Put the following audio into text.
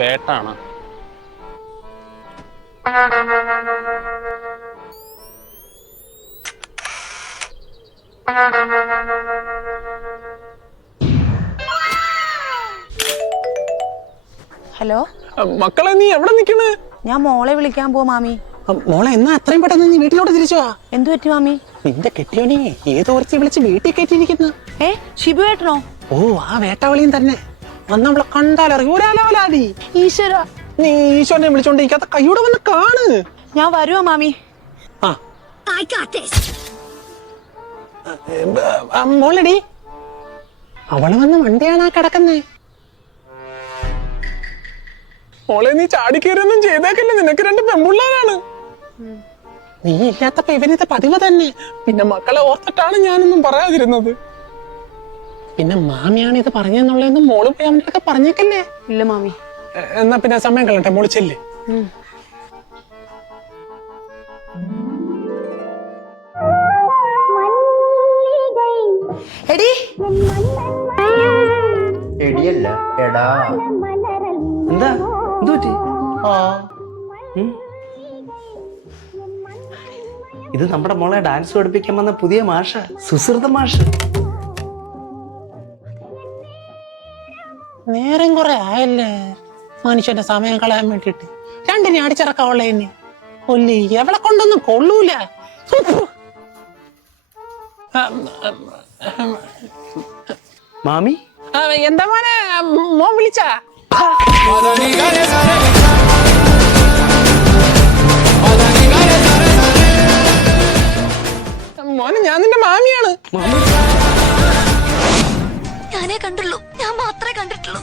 പേട്ടാണ്. Hello മക്കളെ, നീ എവിടെ നിക്കണ്? ഞാൻ മോളെ വിളിക്കാൻ പോവാ മാമി. മോളെ, എന്നാ അത്രയും പെട്ടെന്ന് നീ വീട്ടിലോട്ട് തിരിച്ചു വാ. എന്തു പറ്റി മാമി? നിന്റെ കെട്ടിയോനെ ഏതോ ഒരുത്തി വിളിച്ച് വീട്ടിൽ കയറ്റിയിരിക്കുന്നു. ഷിബു ഏട്ടനോ? ഓ, ആ വേട്ടാവളിയും തന്നെ. വന്നവളെ കണ്ടാലറിയ ഒരാലോലാതി. ഈശ്വര, നീ ഈശ്വരനെ വിളിച്ചോണ്ടിരിക്കാത്ത കൈയോടെ വന്ന് കാണ്. ഞാൻ വരുവാ മാമി. മോളടി, അവള് വന്ന വണ്ടിയാണ് ആ കിടക്കുന്നേ. മോളെ, നീ ചാടിക്കേറിയൊന്നും ചെയ്തേക്കല്ലേ, നിനക്ക് 2 പെൺപിള്ളേരാണ്. നീ ഇല്ലാത്തപ്പോ ഇവനിത് പതിവ് തന്നെ. പിന്നെ മക്കളെ ഓർത്തിട്ടാണ് ഞാനൊന്നും പറയാതിരുന്നത്. പിന്നെ മാമിയാണ് ഇത് പറഞ്ഞെന്നുള്ളതെന്ന് മോള് പോയി അവനൊക്കെ പറഞ്ഞേക്കല്ലേ. ഇല്ല മാമി. എന്നാ പിന്നെ സമയം കളട്ടെ, മോള് ചെല്ല്. എടി എടിയല്ല എടാ. എന്താ എന്തു പറ്റി? ഇത് നമ്മുടെ മോളെ ഡാൻസ് പഠിപ്പിക്കാൻ വന്ന പുതിയ മാഷ, സുശ്രുത മാഷ്. നേരം കുറെ ആയല്ലേ മനുഷ്യന്റെ സമയം കളയാൻ വേണ്ടിട്ട്. 2 അടിച്ചിറക്കാവുള്ള എന്നെ ഒല്ലി എവളെ കൊണ്ടൊന്നും കൊള്ളൂല. മാമി, എന്താ മോനെ, മോൻ വിളിച്ചാ? മോനെ, ഞാൻ നിന്റെ മാമിയാണ്. ഞാനേ കണ്ടുള്ളൂ, ഞാൻ മാത്രമേ കണ്ടിട്ടുള്ളൂ.